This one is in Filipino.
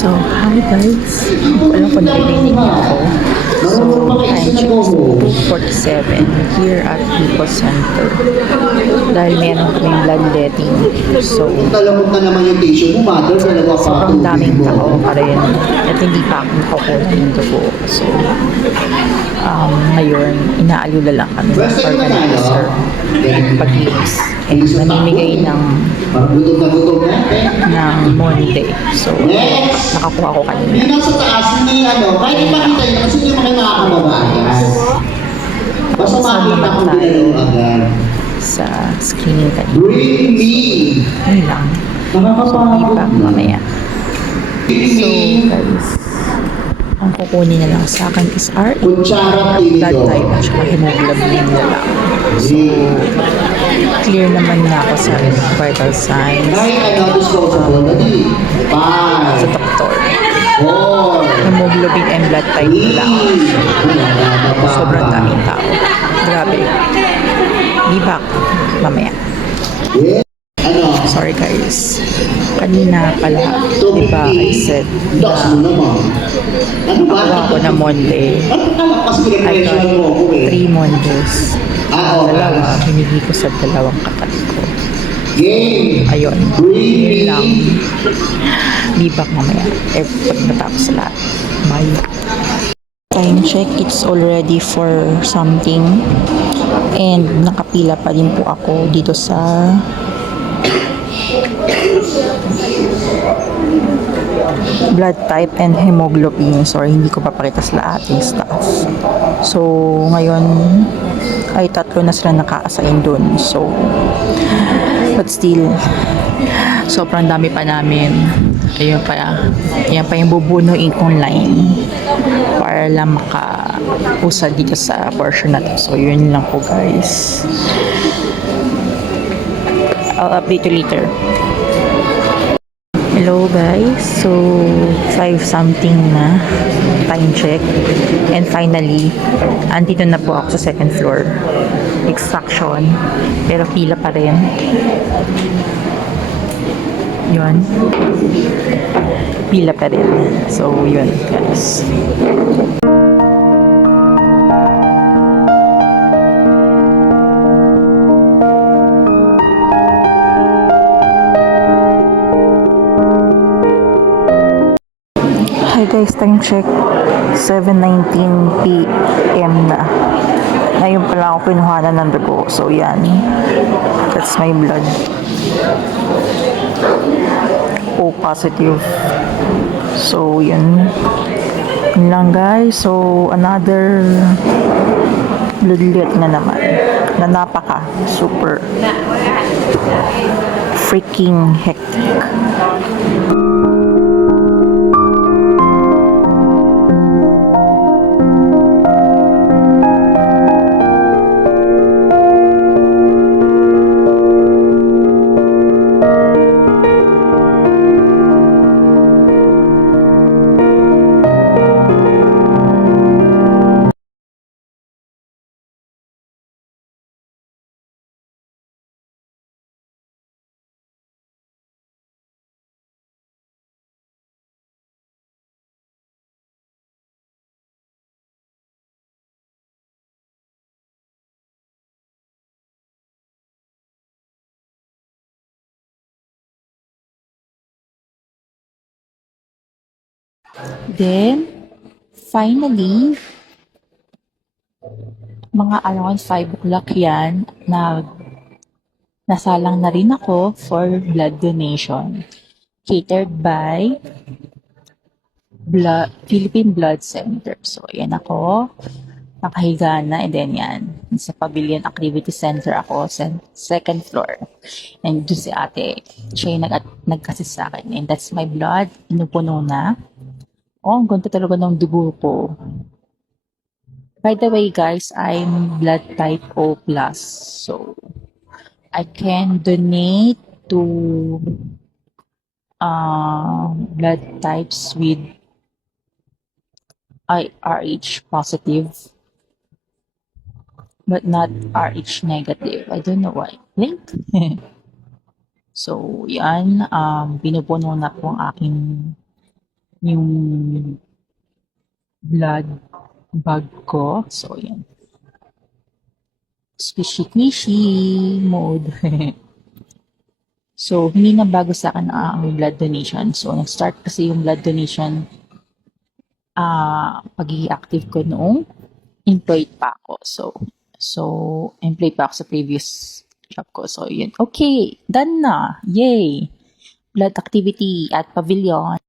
So, hi guys. Alam ko narinig niyo ako. So, time check is 2:47 here at People Center. Dahil meron kaming bloodletting. So, Talamog na naman yung tissue mo, mother. sobrang daming tao pa rin. At hindi pa ako nakakuha ng dugo. So, ngayon, inaalula lang kami ng organizer pag-games. And namimigay ng Gutom na gutom na. Monday. So, nakakuha ko kanina. Hindi nasa taas, hindi ano. Kahit ipakita yun, kasi hindi mo kayo makakababayan. Basta makita ko din agad. Sa screening kanina. Bring me. Yun lang. So, Nakakapagod ipa na. mamaya. Bring So, me. guys, ang kukunin na lang sa akin is RA, Kutsara blood tinito. type, at saka hemoglobin na lang. So, clear naman na ako sa vital signs Kahit ano, disposable na di. sa 5, doktor. 4, Hemoglobin and blood type lang. Sobrang daming tao. Grabe. Be back mamaya. Ano? Sorry guys. Kanina pala, di ba I said Docs mo naman. Ano ba? nakuha ko na Monday. Ano ka lang? Kasi I pinag-pressure got mo ako eh. 3 Mondays. Ah, okay. Dalawa, hinigi ko sa dalawang kapatid ko. Game. Ayun. Yun lang. Be back mamaya. Pag natapos lahat. Bye. Time check, it's already for something. And nakapila pa din po ako dito sa blood type and hemoglobin. Sorry, hindi ko papakita sa ating staff. So, ngayon ay 3 na sila naka-assign dun. So, but still, sobrang dami pa namin. Ayun pa, yan pa yung bubunuin kong line para lang maka-usad dito sa portion na to. So, yun lang po guys. I'll update you later. Hello guys, so 5 something na time check, and finally andito na po ako sa second floor extraction, pero pila pa rin yun, pila pa rin. So yun guys. Hi guys, time check 7:19 PM na. Ngayon pala ako pinuhanan ng dugo. So yan, that's my blood. O positive. So yun lang guys. So another bloodlet na naman na napaka super freaking hectic. Then, finally, mga around 5 o'clock yan, nasalang na rin ako for blood donation. Catered by Philippine Blood Center. So, ayan ako. Nakahiga na. And then yan. Sa Pavilion Activity Center ako. Second floor. And doon si ate. Siya yung nag-assist sa akin. And that's my blood. Pinupuno na. Oh, ang ganda talaga ng dugo ko. By the way, guys, I'm blood type O+. So, I can donate to blood types with RH positive, but not RH negative. I don't know why. Link? So, yan. Pinupuno na po ang aking yung blood bag ko. So, yan. Squishy-squishy mode. So, hindi na bago sa akin ang blood donation. So, nag-start kasi yung blood donation pag-i-active ko noong employed pa ako. So employed pa ako sa previous job ko. So, yun. Okay, done na. Yay! Blood activity at pavilion.